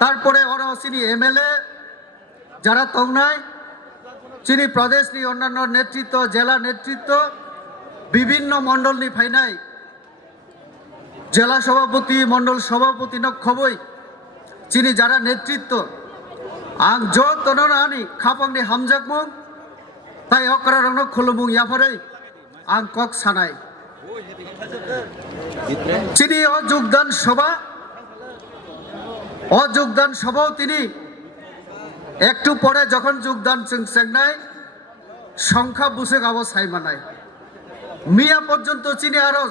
তারপরে ওরা চিনি এমএলএ যারা তংনায় চিনি প্রদেশ নি অন্যান্য নেতৃত্ব জেলা নেতৃত্ব বিভিন্ন মণ্ডল নি ফাইনাই জেলা সভাপতি মণ্ডল সভাপতি ন খবই চিনি যারা নেতৃত্ব আং জ তনরানি খাপাংনি হামজাকমুং তাই অকরা রং খুলুমুং ইয়াফারে আং কক সানাই চিনি অযোগদান সভাও তিনি একটু পরে যখন যোগদান চেংনাই সংখ্যা বুঝে গাবো সাইমানাই মিয়া পর্যন্ত চিনি আরো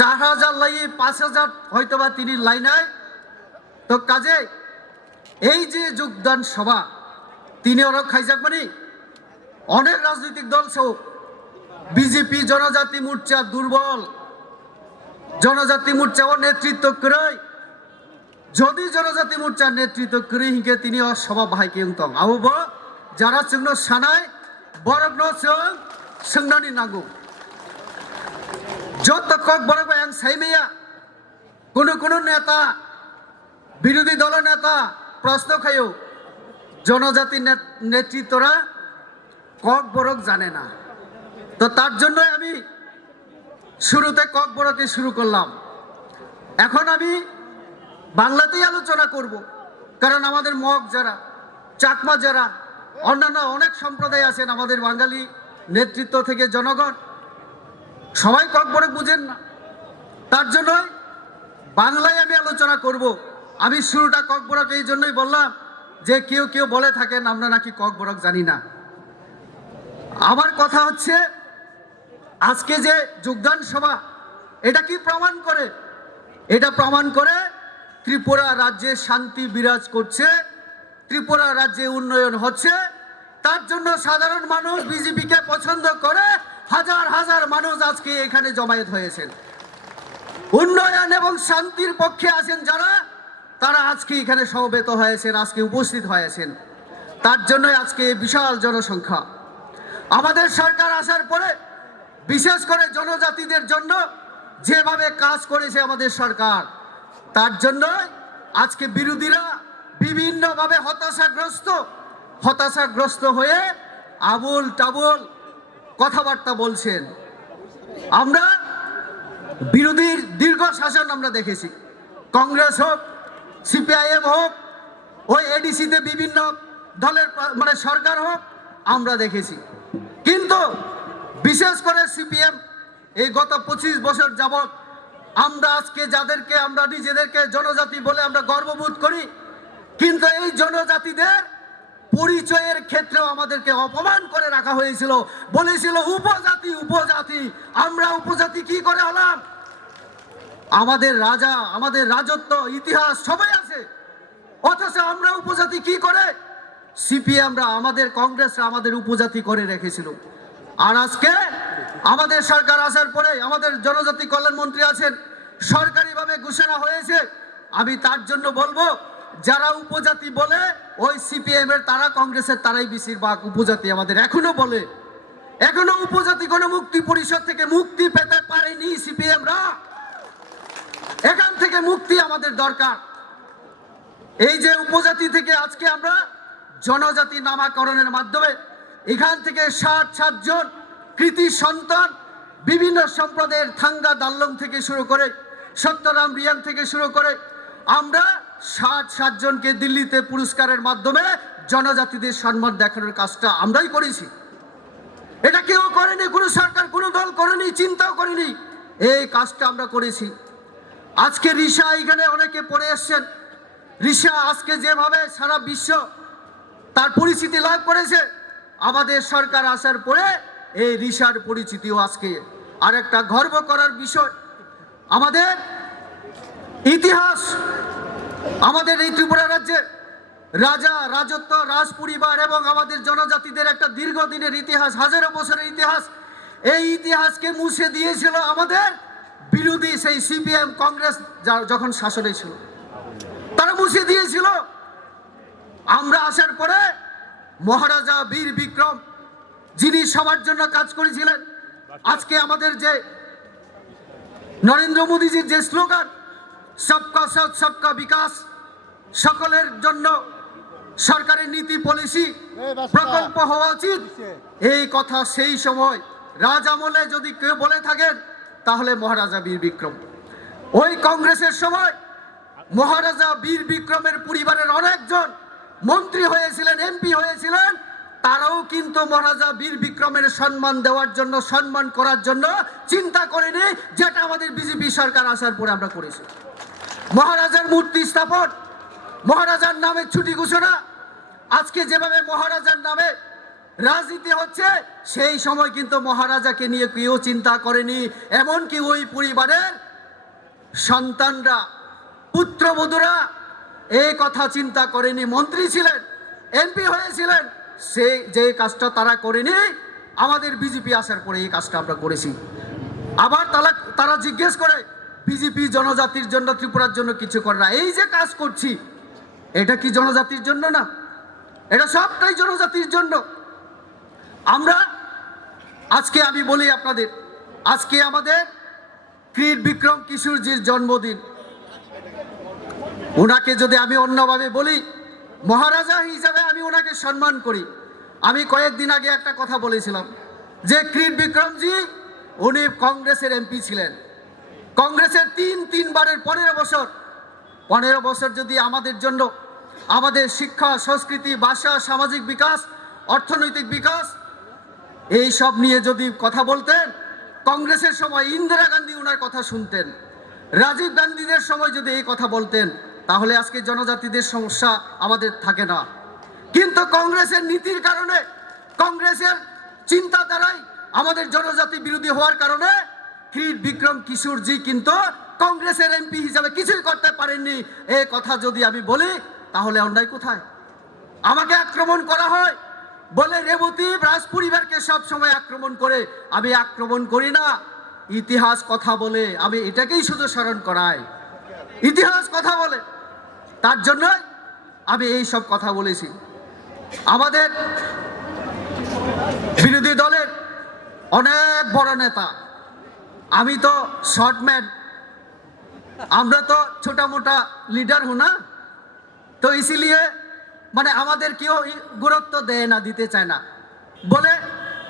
4000 লাই 5000 হয়তোবা তিনি লাইনায় তো কাজে এই যে যোগদান সভা তিনি ওরা খাইজাক মানে অনেক রাজনৈতিক দল সহ বিজেপি জনজাতি মোর্চা দুর্বল জনজাতি মোর্চাও নেতৃত্ব করে যদি জনজাতি মোর্চার নেতৃত্ব করে হিকে তিনি সভা বাহাইকে উংতং আবুব যারা চিহ্ন সানায় বরগ্ন সোংনানি নাঙ্গু যত কক বরগ আং সাইমেয়া কোনো নেতা বিরোধী দল নেতা প্রশ্ন খাইও জনজাতি নেতৃত্বরা কক বরক জানে না তো তার জন্য আমি শুরুতে কক বরকে শুরু করলাম এখন আমি বাংলাতেই আলোচনা করব কারণ আমাদের মগ যারা চাকমা যারা অন্যান্য অনেক সম্প্রদায় আছেন আমাদের বাঙালি নেতৃত্ব থেকে জনগণ সবাই কক বরক বুঝেন না তার জন্য বাংলায় আমি আলোচনা করব আমি শুরুটা কক বরক এই জন্যই বললাম যে কেউ বলে থাকেন আমরা নাকি কক বরক জানি না আমার কথা হচ্ছে আজকে যে যোগদান সভা এটা কি প্রমাণ করে এটা প্রমাণ করে ত্রিপুরা রাজ্যে শান্তি বিরাজ করছে ত্রিপুরা রাজ্যে উন্নয়ন হচ্ছে তার জন্য সাধারণ মানুষ বিজেপিকে পছন্দ করে হাজার হাজার মানুষ আজকে এখানে জমায়েত হয়েছেন উন্নয়ন এবং শান্তির পক্ষে আছেন যারা তারা আজকে এখানে সমবেত হয়েছেন আজকে উপস্থিত হয়েছেন তার জন্য আজকে বিশাল জনসংখ্যা আমাদের সরকার আসার পরে বিশেষ করে জনজাতিদের জন্য যেভাবে কাজ করেছে আমাদের সরকার তার জন্য আজকে বিরোধীরা বিভিন্নভাবে হতাশাগ্রস্ত হয়ে আবুল টাবুল কথাবার্তা বলছেন আমরা বিরোধীর দীর্ঘ শাসন আমরা দেখেছি কংগ্রেস হোক সিপিআইএম হোক ওই এডিসিতে বিভিন্ন দলের মানে সরকার হোক আমরা দেখেছি কিন্তু বিশেষ করে সিপিএম এই গত 25 বছর যাবত আমরা আজকে যাদেরকে আমরা নিজেদেরকে জনজাতি বলে আমরা গর্ববোধ করি কিন্তু এই জনজাতিদের পরিচয়ের ক্ষেত্রেও আমাদেরকে অপমান করে রাখা হয়েছিল বলেছিল উপজাতি আমরা উপজাতি কি করে হলাম আমাদের রাজা আমাদের রাজত্ব ইতিহাস সবাই আছে অথচ আমরা উপজাতি কি করে সিপিএমরা আমাদের কংগ্রেসরা আমাদের উপজাতি করে রেখেছিল আর আজকে আমাদের সরকার আসার পরে আমাদের জনজাতি কল্যাণ মন্ত্রী আছেন সরকারিভাবে ঘোষণা হয়েছে আমি তার জন্য বলবো যারা উপজাতি বলে ওই সিপিএম এর তারা কংগ্রেসের তারাই বেশিরভাগ উপজাতি আমাদের এখনো উপজাতি কোনো মুক্তি পরিষদ থেকে মুক্তি পেতে পারেনি সিপিএমরা এখান থেকে মুক্তি আমাদের দরকার এই যে উপজাতি থেকে আজকে আমরা জনজাতি নামকরণের মাধ্যমে এখান থেকে ৬০ জন কৃতি সন্তান বিভিন্ন সম্প্রদায়ের থাঙ্গা দাল্লং থেকে শুরু করে সত্যরাম রিয়াং থেকে শুরু করে আমরা ৬০ জনকে দিল্লিতে পুরস্কারের মাধ্যমে জনজাতিদের সম্মান দেখানোর কাজটা আমরাই করেছি এটা কেউ করেনি কোনো সরকার কোনো দল করেনি চিন্তাও করেনি এই কাজটা আমরা করেছি আজকে রিসা এখানে অনেকে পড়ে এসছেন রিসা আজকে যেভাবে সারা বিশ্ব তার পরিচিতি লাভ করেছে আমাদের সরকার আসার পরে এই রিসার পরিচিতিও আজকে আরেকটা গর্ব করার বিষয় আমাদের ইতিহাস আমাদের এই ত্রিপুরা রাজ্যে রাজা রাজত্ব রাজ পরিবার এবং আমাদের জনজাতিদের একটা দীর্ঘদিনের ইতিহাস হাজারো বছরের ইতিহাস এই ইতিহাসকে মুছে দিয়েছিল আমাদের বিরোধী সেই সিপিএম কংগ্রেস যখন শাসনে ছিল তারা মুছে দিয়েছিল আমরা আসার পরে মহারাজা বীর বিক্রম যিনি সবার জন্য কাজ করেছিলেন আজকে আমাদের যে নরেন্দ্র মোদীজির যে স্লোগান সবকা সাথ সবকা বিকাশ সকলের জন্য সরকারের নীতি পলিসি প্রকল্প হওয়া উচিত। এই কথা সেই সময় রাজ আমলে যদি কেউ বলে থাকেন তাহলে মহারাজা বীর বিক্রম। ওই কংগ্রেসের সময় মহারাজা বীর বিক্রমের পরিবারের অনেকজন মন্ত্রী হয়েছিলেন, এমপি হয়েছিলেন, তারাও কিন্তু মহারাজা বীর বিক্রমের সম্মান দেওয়ার জন্য, সম্মান করার জন্য চিন্তা করেনি, যেটা আমাদের বিজেপি সরকার আসার পরে আমরা করেছি। মহারাজার মূর্তি স্থাপন, মহারাজার নামে ছুটি ঘোষণা, আজকে যেভাবে মহারাজার নামে রাজনীতি হচ্ছে, সেই সময় কিন্তু মহারাজাকে নিয়ে কেউ চিন্তা করেনি। এমনকি ওই পরিবারের সন্তানরা, পুত্রবধূরা এই কথা চিন্তা করেনি। মন্ত্রী ছিলেন, এমপি হয়েছিলেন, যে কাজটা তারা করেনি। আমাদের বিজেপি আসার পরে এই কাজটা আমরা করেছি। আবার তারা জিজ্ঞেস করে বিজেপি জনজাতির জন্য, ত্রিপুরার জন্য কিছু করে না। এই যে কাজ করছি, এটা কি জনজাতির জন্য না? এটা সবটাই জনজাতির জন্য। আমরা আজকে আমি বলি আপনাদের, আজকে আমাদের বীর বিক্রম কিশোরজির জন্মদিন। ওনাকে যদি আমি অন্যভাবে বলি, মহারাজা হিসাবে আমি ওনাকে সম্মান করি। আমি কয়েকদিন আগে একটা কথা বলেছিলাম যে বীর বিক্রমজি উনি কংগ্রেসের এমপি ছিলেন, কংগ্রেসের তিনবারের 15 বছর যদি আমাদের জন্য, আমাদের শিক্ষা, সংস্কৃতি, ভাষা, সামাজিক বিকাশ, অর্থনৈতিক বিকাশ, এই সব নিয়ে যদি কথা বলতেন, কংগ্রেসের সময় ইন্দিরা গান্ধী ওনার কথা শুনতেন, রাজীব গান্ধীদের সময় যদি এই কথা বলতেন, তাহলে আজকে জনজাতিদের সমস্যা আমাদের থাকে না। কিন্তু কংগ্রেসের নীতির কারণে, কংগ্রেসের চিন্তাধারায় আমাদের জনজাতি বিরোধী হওয়ার কারণে বীর বিক্রম কিশোরজি কিন্তু কংগ্রেসের এমপি হিসাবে কিছুই করতে পারেননি। এই কথা যদি আমি বলি, তাহলে অন্যায় কোথায়? আমাকে আক্রমণ করা হয় বলে রেবতী রাজ পরিবারকে সব সময় আক্রমণ করে, আমি আক্রমণ করি না, ইতিহাস কথা বলে, আমি এটাকেই শুধু স্মরণ করাই। ইতিহাস কথা বলে, তার জন্য আমি এই সব কথা বলেছি। আমাদের বিরোধী দলের অনেক বড় নেতা, আমি তো শর্টম্যান, আমরা তো ছোটা মোটা লিডার হু না, তো ইসিলিয়ে মানে আমাদের কেউ গুরুত্ব দেয় না, দিতে চায় না, বলে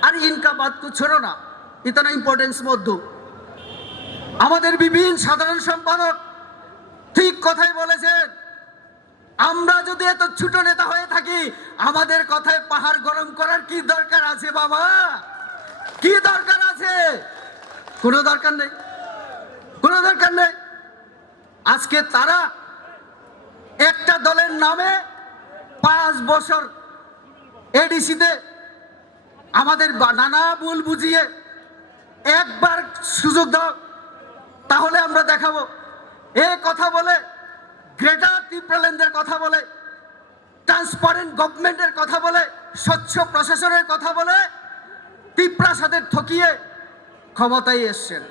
আর ইনকা বাদ কো ছোড়ো না, ইতনা ইম্পর্টেন্স মধ্যে। আমাদের বিভিন্ন সাধারণ সম্পাদক ঠিক কথাই বলেছেন, আমরা যদি এত ছোট নেতা হয়ে থাকি, আমাদের কথায় পাহাড় গরম করার কি দরকার আছে বাবা? কি দরকার আছে? কোনো দরকার নেই, কোনো দরকার নেই। আজকে তারা একটা দলের নামে 5 বছর এডিসিতে আমাদের নানা ভুল বুঝিয়ে একবার সুযোগ দাও, তাহলে আমরা দেখাবো। এই কথা বলে, গ্রেটার ত্রিপুরাল্যান্ডের কথা বলে, ট্রান্সপারেন্ট গভর্নমেন্টের কথা বলে, স্বচ্ছ প্রশাসনের কথা বলে ত্রিপুরার সাথে ঠকিয়ে ক্ষমতায় এসছেন।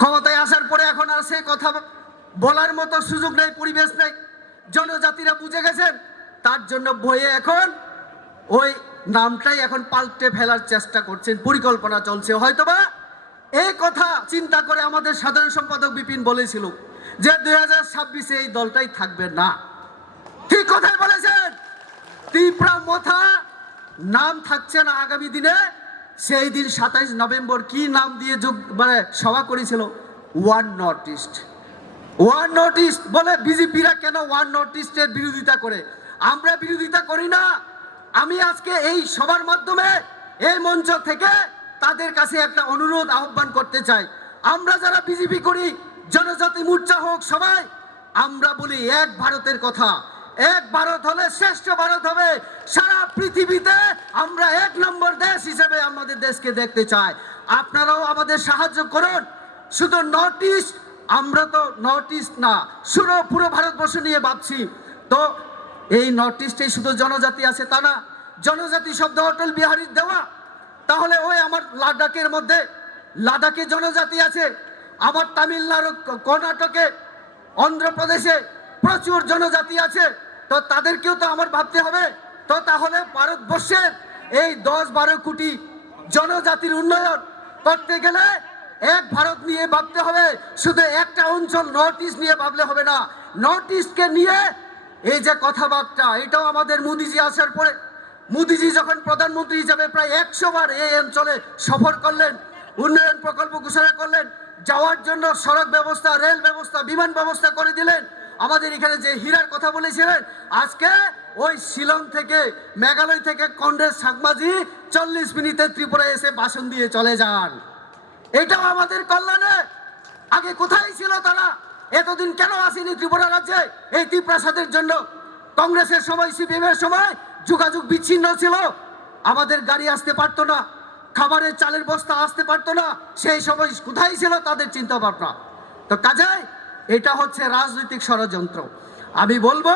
ক্ষমতায় আসার পরে এখন আর সে কথা বলার মতো সুযোগ নেই, পরিবেশ নেই। জনজাতিরা বুঝে গেছেন, তার জন্য ভয়ে এখন ওই নামটাই এখন পাল্টে ফেলার চেষ্টা করছেন, পরিকল্পনা চলছে। হয়তোবা এই কথা চিন্তা করে আমাদের সাধারণ সম্পাদক বিপিন বলেছিল যে 2026-এ এই দলটাই থাকবে না। ঠিক কথাই বলেছেন। ত্রিপুরা মথা নাম থাকছে না আগামী দিনে। সেই দিন 27 নভেম্বর কি নাম দিয়ে মানে সভা করেছিল? One north east. One north east বলে বিজেপিরা কেন ওয়ান নর্থ ইস্টের বিরোধিতা করে? আমরা বিরোধিতা করি না। আমি আজকে এই সবার মাধ্যমে, এই মঞ্চ থেকে তাদের কাছে একটা অনুরোধ, আহ্বান করতে চাই। আমরা যারা বিজেপি করি, জনজাতি মোর্চা হোক, সবাই আমরা বলি এক ভারতের কথা। এক ভারত হলে শ্রেষ্ঠ ভারত হবে। সারা পৃথিবীতে আমরা 1 নম্বর দেশ হিসেবে আমাদের দেশকে দেখতে চাই। আপনারাও আমাদের সাহায্য করুন। শুধু নর্থ ইস্ট, আমরা তো নর্থ ইস্ট না, পুরো ভারতবর্ষ নিয়ে ভাবছি। তো এই নর্থ ইস্টে শুধু জনজাতি আছে তা না। জনজাতি শব্দ অটল বিহারীর দেওয়া, তাহলে ওই আমার লাদাখের মধ্যে, লাদাখে জনজাতি আছে, আমার তামিলনাড়ু, কর্ণাটকে, অন্ধ্রপ্রদেশে প্রচুর জনজাতি আছে। তো তাদেরকেও তো আমার ভাবতে হবে। তো তাহলে ভারতবর্ষের এই 10-12 কোটি জনজাতির উন্নয়ন করতে গেলে এক ভারত নিয়ে ভাবতে হবে। শুধু একটা অঞ্চল নর্থ ইস্ট নিয়ে ভাবলে হবে না। নর্থ ইস্টকে নিয়ে এই যে কথাবার্তা, এটাও আমাদের মোদিজি আসার পরে, মোদিজি যখন প্রধানমন্ত্রী হিসাবে প্রায় 100 বার এই অঞ্চলে সফর করলেন, উন্নয়ন প্রকল্প ঘোষণা করলেন, যাওয়ার জন্য সড়ক ব্যবস্থা, রেল ব্যবস্থা, বিমান ব্যবস্থা করে দিলেন। আমাদের এখানে যে হীরার কথা বলেছিলেন, আজকে ওই শিলং থেকে, মেঘালয় থেকে কংগ্রেস সাংবাজি 40 মিনিটে ত্রিপুরায় এসে ভাষণ দিয়ে চলে যান। এটাও আমাদের কল্যাণে। আগে কোথায় ছিল তারা? এতদিন কেন আসেনি ত্রিপুরা রাজ্যে? এই ত্রিপ্রাসাদের জন্য। কংগ্রেসের সময়, সিপিএম এর সময় যোগাযোগ বিচ্ছিন্ন ছিল, আমাদের গাড়ি আসতে পারতো না, খাবারের চালের বস্তা আসতে পারতো না। সেই সময় কোথায় ছিল তাদের চিন্তা ভাবনা? তো কাজেই এটা হচ্ছে রাজনৈতিক ষড়যন্ত্র। আমি বলবো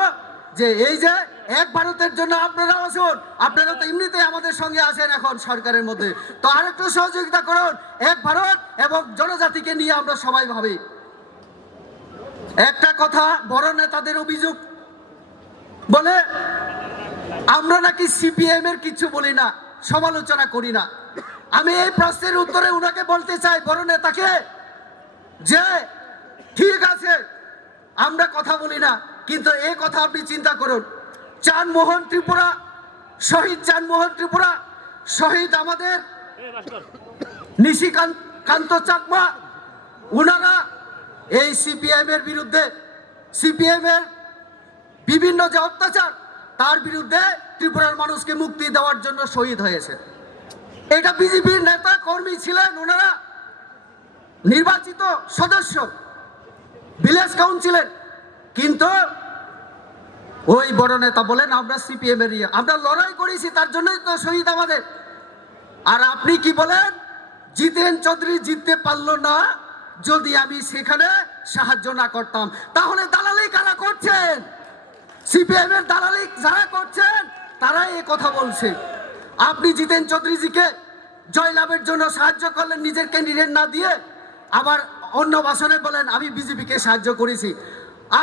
যে এই যে এক ভারতের জন্য আপনারা আসুন, আপনারা তো এমনিতেই আমাদের সঙ্গে আছেন এখন সরকারের মধ্যে, তো আরেকটু সহযোগিতা করুন। এক ভারত এবং জনজাতিকে নিয়ে আমরা সবাই ভাবি। একটা কথা, বড় নেতাদের অভিযোগ বলে আমরা নাকি সিপিএম এর কিছু বলি না, সমালোচনা করি না। আমি এই প্রশ্নের উত্তরে উনাকে বলতে চাই, বড় নেতাকে, যে ঠিক আছে আমরা কথা বলি না, কিন্তু এই কথা আপনি চিন্তা করুন। চানমোহন ত্রিপুরা, শহীদ চানমোহন ত্রিপুরা, শহীদ আমাদের নিশিকান্ত চাকমা, উনারা এই সিপিএম এর বিরুদ্ধে, সিপিএম এর বিভিন্ন যে অত্যাচার, তার বিরুদ্ধে ত্রিপুরার মানুষকে মুক্তি দেওয়ার জন্য শহীদ হয়েছে। এটা বিজেপির নেতা কর্মী ছিলেন, ওনারা নির্বাচিত সদস্য, ভিলেজ কাউন্সিলের। কিন্তু ওই বড় নেতা বলেন আমরা সিপিএম এর, আমরা লড়াই করেছি, তার জন্যই তো শহীদ আমাদের। আর আপনি কি বলেন? জিতেন চৌধুরী জিততে পারলো না যদি আমি সেখানে সাহায্য না করতাম। তাহলে দালালি কারা করছেন? সিপিএম এর দালালি যারা করছেন তারাই এই কথা বলছে। আপনি জিতেন চৌধুরীজিকে জয়লাভের জন্য সাহায্য করলেন নিজের ক্যান্ডিডেট না দিয়ে, আবার অন্য ভাষণে বলেন আমি বিজেপিকে সাহায্য করেছি।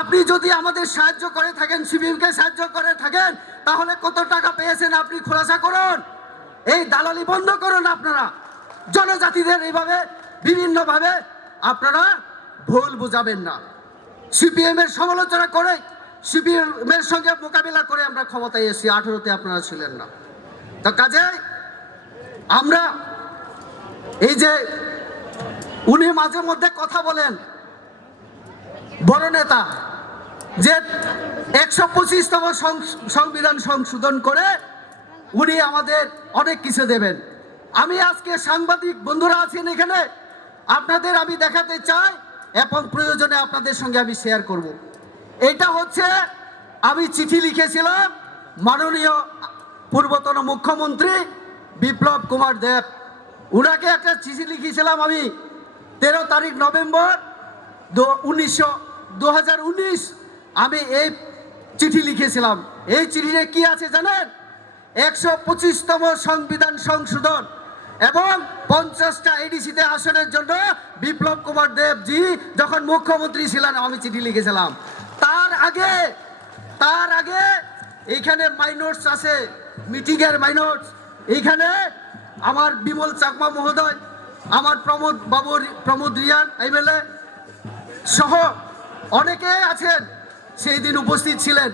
আপনি যদি আমাদের সাহায্য করে থাকেন, সিপিএমকে সাহায্য করে থাকেন, তাহলে কত টাকা পেয়েছেন আপনি খোলাসা করুন। এই দালালি বন্ধ করুন। আপনারা জনজাতিদের এইভাবে বিভিন্নভাবে আপনারা ভুল বুঝাবেন না। সিপিএম এর সমালোচনা করে, সিপিএম এর সঙ্গে মোকাবিলা করে আমরা ক্ষমতায় এসেছি, 18তে আপনারা ছিলেন না। তো কাজে আমরা এই যে উনি মাঝে মধ্যে কথা বলেন, বড় নেতা, যে 125তম সংবিধান সংশোধন করে উনি আমাদের অনেক কিছু দেবেন। আমি আজকে সাংবাদিক বন্ধুরা আছেন এখানে, আপনাদের আমি দেখাতে চাই এবং প্রয়োজনে আপনাদের সঙ্গে আমি শেয়ার করব। এটা হচ্ছে, আমি চিঠি লিখেছিলাম মাননীয় পূর্বতন মুখ্যমন্ত্রী বিপ্লব কুমার দেব, উনাকে একটা চিঠি লিখেছিলাম আমি 13 তারিখ নভেম্বর 2019। আমি এই চিঠি লিখেছিলাম। এই চিঠিতে কি আছে জানেন? 125তম সংবিধান সংশোধন এবং 50টা এডিসিতে আসনের জন্য বিপ্লব কুমার দেবজি যখন মুখ্যমন্ত্রী ছিলেন আমি চিঠি লিখেছিলাম। তার আগে এইখানে মাইনটস আছে, মিটিং এর মাইনটস। এইখানে আমার বিমল চাকমা মহোদয়, আমার প্রমোদ রিয়ান এমএলএ সহ অনেকে আছেন, সেই দিন উপস্থিত ছিলেন।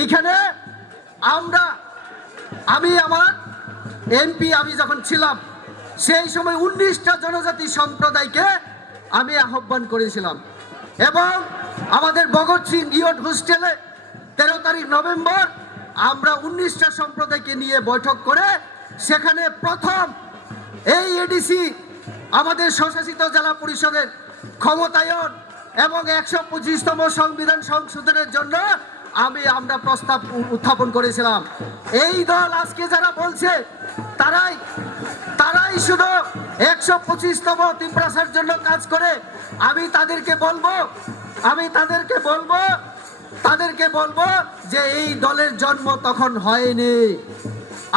এইখানে আমি আমার এমপি আমি যখন ছিলাম সেই সময় 19টা জনজাতি সম্প্রদায়কে আমি আহ্বান করেছিলাম এবং আমাদের ভগৎ সিং ইয়ট হোস্টেলে 13 তারিখ নভেম্বর আমরা 19টা সম্প্রদায়কে নিয়ে বৈঠক করে সেখানে প্রথম এই এডিসি আমাদের স্বশাসিত জেলা পরিষদের ক্ষমতায়ন এবং 125তম সংবিধান সংশোধনের জন্য আমরা প্রস্তাব উত্থাপন করেছিলাম। এই দল আজকে যারা বলছে তারাই শুধু 125তম ত্রিপ্রাসার জন্য কাজ করে। আমি তাদেরকে বলবো যে এই দলের জন্ম তখন হয়নি।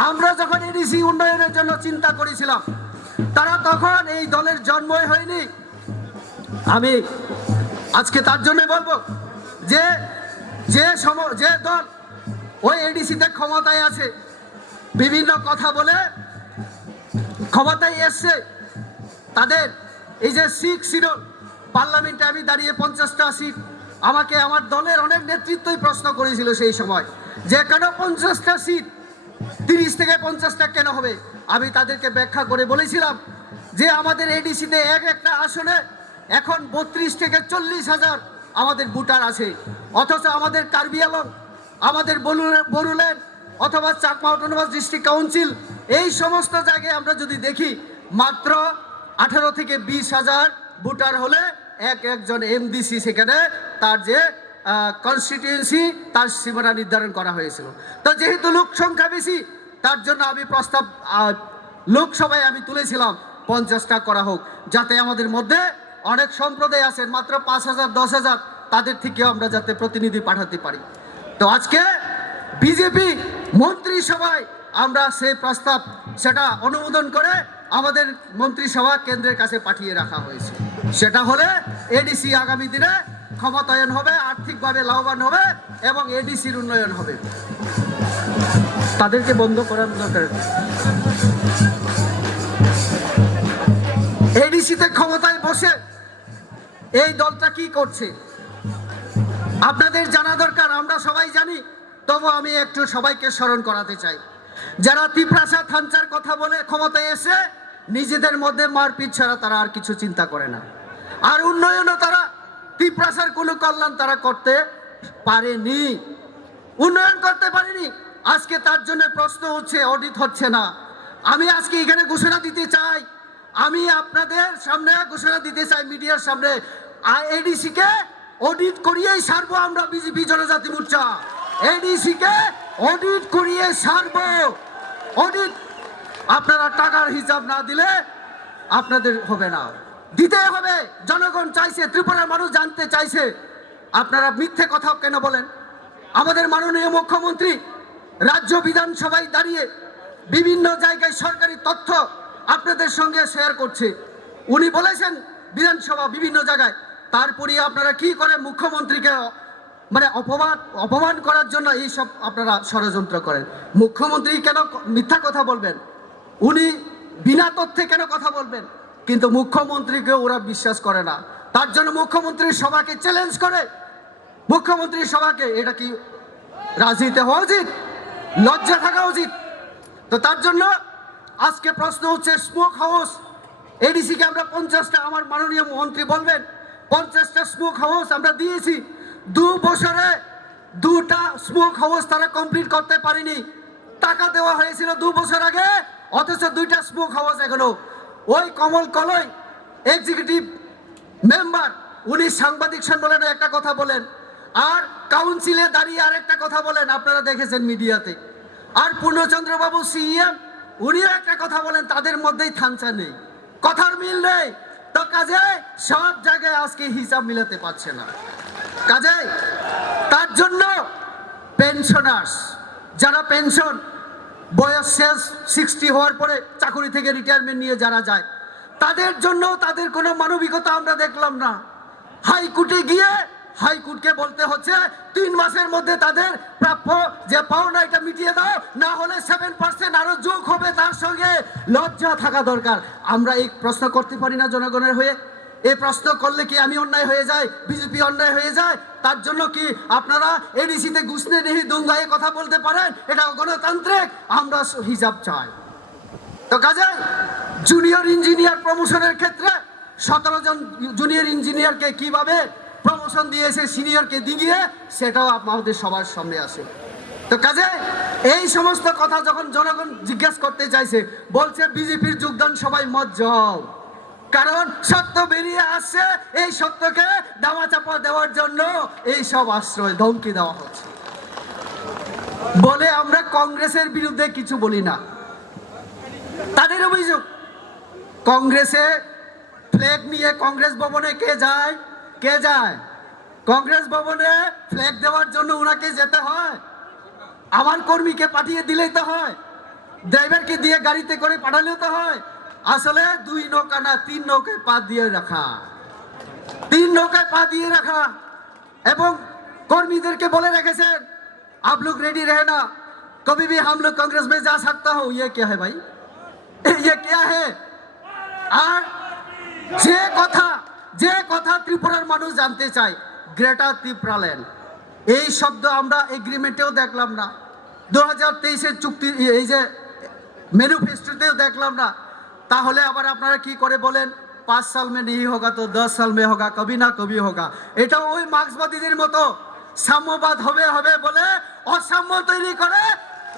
আমরা যখন এডিসি উন্নয়নের জন্য চিন্তা করেছিলাম তারা তখন এই দলের জন্মই হয়নি। আমি আজকে তার জন্য বলবো যে দল ওই এডিসিতে ক্ষমতায় আছে, বিভিন্ন কথা বলে ক্ষমতায় এসছে, তাদের এই যে 6 সিট পার্লামেন্টে আমি দাঁড়িয়ে 50টা সিট আমাকে আমার দলের অনেক নেতৃত্বই প্রশ্ন করেছিল সেই সময় যে কেন 50টা সিট 30 থেকে 50টা কেন হবে। আমি তাদেরকে ব্যাখ্যা করে বলেছিলাম যে আমাদের এডিসিতে একটা আসনে এখন 32 থেকে 40,000 আমাদের ভোটার আছে, অথচ আমাদের কার্বি আলং, আমাদের বরুলেন অথবা চাকমা অটোনমাস ডিস্ট্রিক্ট কাউন্সিল এই সমস্ত জায়গায় আমরা যদি দেখি মাত্র 18 থেকে 20,000 ভোটার হলে একজন এমডিসি সেখানে তার যে কনস্টিটিউয়েন্সি তার সীমানা নির্ধারণ করা হয়েছিল। তো যেহেতু লোক সংখ্যা বেশি তার জন্য আমি প্রস্তাব লোকসভায় আমি তুলেছিলাম 50টা করা হোক, যাতে আমাদের মধ্যে অনেক সম্প্রদায় আছেন মাত্র 5,000 10,000 তাদের থেকেও আমরা যাতে প্রতিনিধি পাঠাতে পারি। তো আজকে বিজেপি মন্ত্রিসভায় আমরা সেই প্রস্তাব সেটা অনুমোদন করে আমাদের মন্ত্রিসভা কেন্দ্রের কাছে পাঠিয়ে রাখা হয়েছে। সেটা হলে এডিসি আগামী দিনে ক্ষমতায়ন হবে, আর্থিকভাবে লাভবান হবে এবং এডিসির উন্নয়ন হবে। তাদেরকে বন্ধ করার দরকার। এডিসিতে ক্ষমতায় বসে এই দলটা কি করছে আপনাদের জানা দরকার, আমরা সবাই জানি, তবু আমি একটু সবাইকে স্মরণ করাতে চাই। যারা তিপ্রাসা থানচার কথা বলে ক্ষমতায় এসে নিজেদের মধ্যে মারপিট ছাড়া তারা আর কিছু চিন্তা করে না, আর উন্নয়নও তারা তিপ্রাসার কোনো কল্যাণ তারা করতে পারেনি, উন্নয়ন করতে পারেনি। আজকে তার জন্য প্রশ্ন হচ্ছে, অডিট হচ্ছে না। আমি আজকে এখানে ঘোষণা দিতে চাই, আমি আপনাদের সামনে ঘোষণা দিতে চাই মিডিয়ার সামনে, এডিসি কে অডিট করিয়েই সারবো আমরা বিজেপি জনজাতি মোর্চা। এডিসি কে অডিট করিয়ে সারবো। অডিট আপনারা টাকার হিসাব না দিলে আপনাদের হবে না, দিতে হবে। জনগণ চাইছে, ত্রিপুরার মানুষ জানতে চাইছে। আপনারা মিথ্যে কথা কেন বলেন? আমাদের মাননীয় মুখ্যমন্ত্রী রাজ্য বিধানসভায় দাঁড়িয়ে বিভিন্ন জায়গায় সরকারি তথ্য আপনাদের সঙ্গে শেয়ার করছে। উনি বলেছেন বিধানসভা বিভিন্ন জায়গায়, তারপরে আপনারা কি করে মুখ্যমন্ত্রীকে মানে অপমান করার জন্য এইসব আপনারা ষড়যন্ত্র করেন। মুখ্যমন্ত্রী কেন মিথ্যা কথা বলবেন? উনি বিনা তথ্যে কেন কথা বলবেন? কিন্তু মুখ্যমন্ত্রীকে ওরা বিশ্বাস করে না, তার জন্য মুখ্যমন্ত্রীর সভাকে চ্যালেঞ্জ করে। মুখ্যমন্ত্রীর সভাকে, এটা কি রাজনীতি হওয়া উচিত? লজ্জা থাকা উচিত। তো তার জন্য আজকে প্রশ্ন হচ্ছে স্মোক হাউস এডিসিকে আমরা 50টা, আমার মাননীয় মন্ত্রী বলবেন 50টা স্মোক হাউস আমরা দিয়েছি। 2 বছরে 2টা স্মোক হাউস তারা কমপ্লিট করতে পারেনি। টাকা দেওয়া হয়েছিল 2 বছর আগে, অথচ 2টা স্মোক হাউস এখনো। ওই কমল কলই এক্সিকিউটিভ মেম্বার উনি সাংবাদিক সম্মেলনে একটা কথা বলেন, আর কাউন্সিলে দাঁড়িয়ে আরেকটা কথা বলেন, আপনারা দেখেছেন মিডিয়াতে। আর পূর্ণচন্দ্রবাবু সিএম উনিও একটা কথা বলেন, তাদের মধ্যেই থানচা নেই, কথার মিল নেই। তো কাজে সব জায়গায় আজকে হিসাব মিলাতে পারছে না। কাজে তার জন্য পেনশনার্স যারা পেনশন বয়স শেষ 60 হওয়ার পরে চাকরি থেকে রিটায়ারমেন্ট নিয়ে যারা যায়, তাদের জন্য তাদের কোনো মানবিকতা আমরা দেখলাম না। হাইকোর্টে গিয়ে হাইকোর্টকে বলতে হচ্ছে 3 মাসের মধ্যে তাদের প্রাপ্য যে পাওনা এটা মিটিয়ে দাও, না হলে 7% আরো যোগ হবে তার সঙ্গে। লজ্জা থাকা দরকার। আমরা এই প্রশ্ন করতে পারি না জনগণের হয়ে? এই প্রশ্ন করলে কি আমি অন্যায় হয়ে যায়, বিজেপি অন্যায় হয়ে যায়? তার জন্য কি আপনারা এডিসিতে ঘুষনে নেহি দুঙ্গা এই কথা বলতে পারেন? এটা গণতান্ত্রিক, আমরা হিসাব চাই। তো কাজে জুনিয়র ইঞ্জিনিয়ার প্রমোশনের ক্ষেত্রে 17 জন জুনিয়র ইঞ্জিনিয়ারকে কিভাবে প্রমোশন দিয়েছে সিনিয়রকে দিয়ে, সেটাও আমাদের সবার সামনে আসে। তো কাজে এই সমস্ত কথা যখন জনগণ জিজ্ঞেস করতে চাইছে, বলছে বিজেপির যোগদান সবাই মত যাও, কারণ সত্য বেরিয়ে আসছে। এই সত্যকে দামাচাপা দেওয়ার জন্য এই সব আশ্রয় ধমকি দেওয়া হচ্ছে বলে আমরা কংগ্রেসের বিরুদ্ধে কিছু বলি না। তাদের অভিযোগ, কংগ্রেসে ফ্ল্যাগ নিয়ে কংগ্রেস ভবনে কে যায়? কে যায়? কংগ্রেস ভবনে ফ্ল্যাগ দেওয়ার জন্য ওনাকে যেতে হয়, আমার কর্মীকে পাঠিয়ে দিলেই তো হয়, ড্রাইভারকে দিয়ে গাড়িতে করে পাঠালেও তো হয়। আসলে 2 নৌকা না 3 নৌকায় পা দিয়ে রাখা, 3 নৌকায় পা দিয়ে রাখা। এবং কর্মীদেরকে বলে রেখেছেন आप लोग रेडी रहना, कभी भी हम लोग कांग्रेस में जा सकता हूं। ये क्या है भाई, ये क्या है? আর যে কথা ত্রিপুরার মানুষ জানতে চায়, গ্রেটা থুনবার্গ। এই শব্দ আমরা এগ্রিমেন্টেও দেখলাম না, 2023-এর চুক্তি এই যে ম্যানিফেস্টোতেও দেখলাম না। তাহলে আবার আপনারা কি করে বলেন 5 সাল মে নেই হোগা তো 10 সাল মে হোগা, কবি না কবি হোগা। এটা ওই মার্ক্সবাদীদের মতো সাম্যবাদ হবে হবে বলে অসাম্য তৈরি করে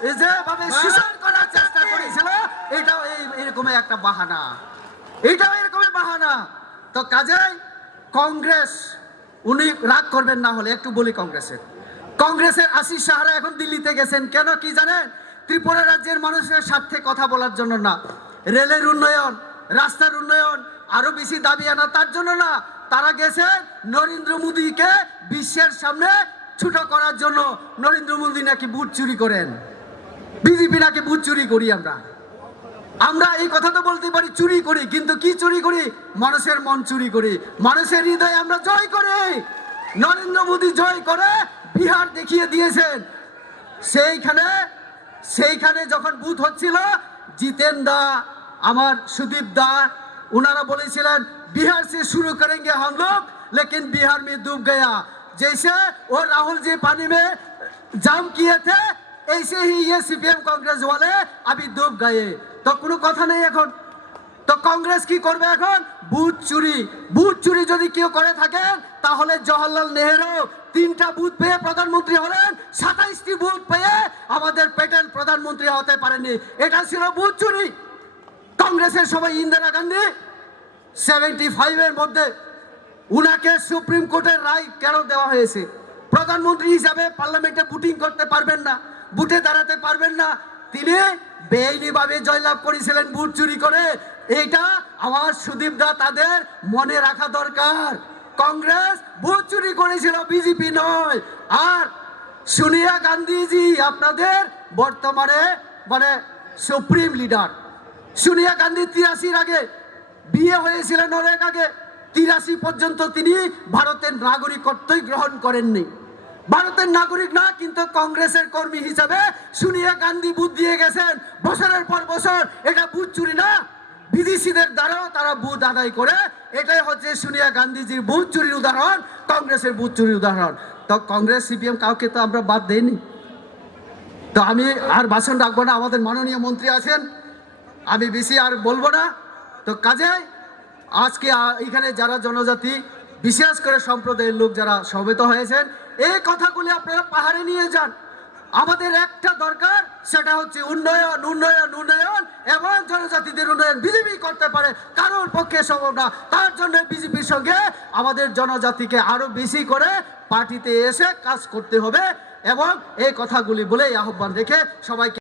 এই যেভাবে শোষণ করার চেষ্টা করেছিল, এটাও এরকম একটা বাহানা, এটাও এরকমই বাহানা। তো কাজেই কংগ্রেস, উনি রাগ করবেন না হলে একটু বলি, কংগ্রেসের আশিস সাহারা এখন দিল্লিতে গেছেন কেন কি জানেন? ত্রিপুরা রাজ্যের মানুষের স্বার্থে কথা বলার জন্য না, রেলের উন্নয়ন, রাস্তার উন্নয়ন, আরো বেশি দাবি আনা তার জন্য না। তারা গেছেন নরেন্দ্র মোদীকে বিশ্বের সামনে ছোট করার জন্য। নরেন্দ্র মোদী নাকি বুথ চুরি করেন, বিজেপি নাকি বুথ চুরি করি। আমরা এই কথা তো বলতে পারি চুরি করি, কিন্তু কি চুরি করি? মানুষের মন চুরি করি, মানুষের হৃদয় আমরা জয় করি। নরেন্দ্র মোদী জয় করে বিহার দেখিয়ে দিয়েছেন। সেইখানে যখন বুথ হচ্ছিল, জিতেন দা, আমার সুদীপ দা, उन्होंने बोलेছিলেন बिहार से शुरू करेंगे हम लोग, लेकिन बिहार में डूब गया। जैसे वो राहुल जी पानी में जाम किए थे, ऐसे ही ये सीपीएम कांग्रेस वाले अभी डूब गए। तो কোনো কথা নেই এখন। তো কংগ্রেস কি করবে এখন? বুথ চুরি। বুথ চুরি যদি কেউ করে থাকেন তাহলে জওহরলাল নেহেরু 3টা বুথ পেয়ে প্রধানমন্ত্রী হলেন, 27টি বুথ পেয়ে আমাদের প্যাটেল প্রধানমন্ত্রী হতে পারেননি। এটা ছিল বুথ চুরি। কংগ্রেসের সবাই ইন্দিরা গান্ধী 75-এর মধ্যে উনাকে সুপ্রিম কোর্টের রায় কেন দেওয়া হয়েছে? প্রধানমন্ত্রী হিসাবে পার্লামেন্টে ভোটিং করতে পারবেন না, বুথে দাঁড়াতে পারবেন না। তিনি বেআইনিভাবে জয়লাভ করেছিলেন বুথ চুরি করে। এইটা আমার সুদীপ দা তাদের মনে রাখা দরকার। কংগ্রেস বুথ চুরি করেছিল, বিজেপি নয়। আর সোনিয়া গান্ধীজি আপনাদের বর্তমানে মানে সুপ্রিম লিডার। সোনিয়া গান্ধী 83-র আগে বিয়ে হয়েছিলেন, অনেক আগে 83 পর্যন্ত তিনি ভারতের নাগরিকত্বই গ্রহণ করেননি। ভারতের নাগরিক না, কিন্তু কংগ্রেসের কর্মী হিসাবে সোনিয়া গান্ধী বুথ দিয়ে গেছেন বছরের পর বছর। এটা বুথ চুরি না? বিদেশিদের দ্বারাও তারা বুথ আদায় করে। এটাই হচ্ছে সোনিয়া গান্ধীজির বুথ চুরির উদাহরণ, কংগ্রেসের বুথ চুরির উদাহরণ। তো কংগ্রেস সিপিএম কাউকে তো আমরা বাদ দেইনি। তো আমি আর ভাষণ রাখবো না, আমাদের মাননীয় মন্ত্রী আছেন, আমি বেশি আর বলবো না। তো কাজে আজকে এখানে যারা জনজাতি, বিশেষ করে সম্প্রদায়ের লোক যারা সমবেত হয়েছেন, এই কথাগুলি আপনারা পাহাড়ে নিয়ে যান। আমাদের একটা দরকার, সেটা হচ্ছে উন্নয়ন, উন্নয়ন, উন্নয়ন এবং জনজাতিদের উন্নয়ন। বিজেপি করতে পারে, কারোর পক্ষে সম্ভব না। তার জন্য বিজেপির সঙ্গে আমাদের জনজাতিকে আরো বেশি করে পার্টিতে এসে কাজ করতে হবে। এবং এই কথাগুলি বলেই আহ্বান রেখে সবাইকে